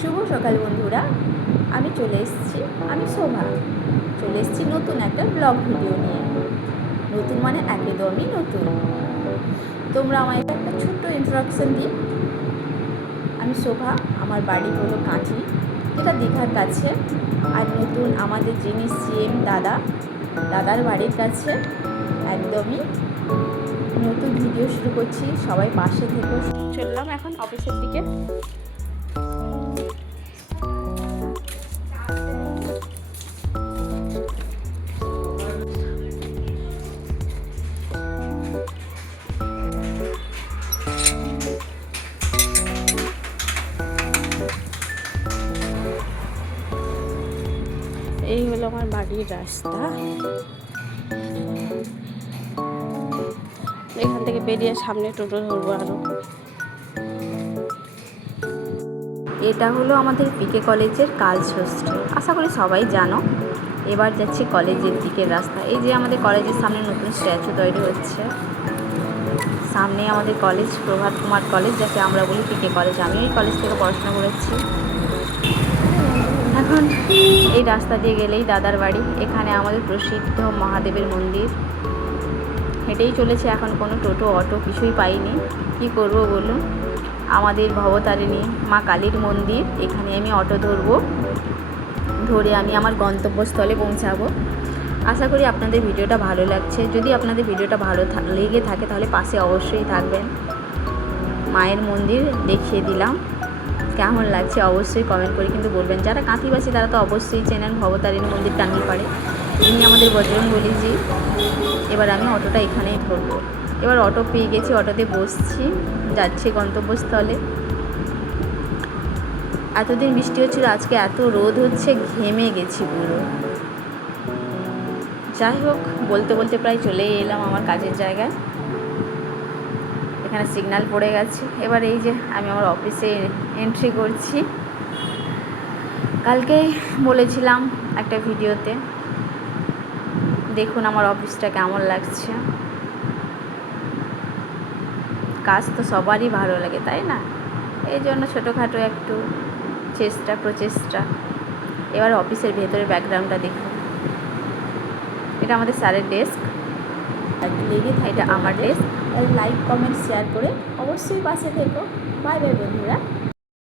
শুভ সকাল বন্ধুরা, আমি চলে এসেছি। আমি শোভা চলে এসেছি নতুন একটা ব্লগ ভিডিও নিয়ে। নতুন মানে একদমই নতুন। তোমরা আমায় একটা ছোট্ট ইন্ট্রোডাকশন দিই। আমি শোভা, আমার বাড়ি হলো কাঁথি, যেটা দীঘার কাছে। আর নতুন আমাদের যিনি সিএম দাদার বাড়ির কাছে একদমই নতুন ভিডিও শুরু করছি। সবাই পাশে থেকে চললাম এখন অফিসের দিকে। এই হলো আমার বাড়ির রাস্তা। এখান থেকে বেরিয়ে সামনে টোটো ধরবো আরো। এটা হলো আমাদের পিকে কলেজের গার্লস হোস্টেল, আশা করি সবাই জানো। এবার যাচ্ছি কলেজের দিকের রাস্তা। এই যে আমাদের কলেজের সামনে নতুন স্ট্যাচু তৈরি হচ্ছে। সামনে আমাদের কলেজ, প্রভাত কুমার কলেজ, যাকে আমরা বলি পিকে কলেজ। আমি এই কলেজ থেকে পড়াশোনা করেছি। এখন এই রাস্তা দিয়ে গেলেই দাদার বাড়ি। এখানে আমাদের প্রসিদ্ধ মহাদেবের মন্দির। হেঁটেই চলেছে এখন, কোনো টোটো অটো কিছুই পাইনি। কি করব বলুন? আমাদের ভবতারিণী মা কালীর মন্দির, এখানে আমি অটো ধরবো, ধরে আমি আমার গন্তব্যস্থলে পৌঁছাবো। আশা করি আপনাদের ভিডিওটা ভালো লাগছে। যদি আপনাদের ভিডিওটা ভালো লেগে থাকে তাহলে পাশে অবশ্যই থাকবেন। মায়ের মন্দির দেখিয়ে দিলাম, কেমন লাগছে অবশ্যই কমেন্ট করে কিন্তু বলবেন। যারা কাঁথিবাসী তারা তো অবশ্যই চেনেন ভবতারিণী মন্দির, টাঙ্গিপাড়ে। ইনি আমাদের বজরংবলীজি। এবার আমি অটোটা এখানেই ধরবো। এবার অটো পেয়ে গেছি, অটোতে বসছি, যাচ্ছি গন্তব্যস্থলে। এতদিন বৃষ্টি হচ্ছিল, আজকে এত রোদ হচ্ছে, ঘেমে গেছি পুরো। যাই হোক, বলতে বলতে প্রায় চলেই এলাম আমার কাজের জায়গায়। এখানে সিগন্যাল পড়ে গেছে। এবার এই যে আমি আমার অফিসে এন্ট্রি করছি। কালকেই বলেছিলাম একটা ভিডিওতে, দেখুন আমার অফিসটা কেমন লাগছে। কাজ তো সবারই ভালো লাগে, তাই না? এই জন্য ছোটোখাটো একটু প্রচেষ্টা। এবার অফিসের ভেতরের ব্যাকগ্রাউন্ডটা দেখুন। এটা আমাদের স্যারের ডেস্ক, এটা আমার ডেস্ক। লাইক কমেন্ট শেয়ার করে অবশ্যই পাশে থেকো। বাই বাই বন্ধুরা।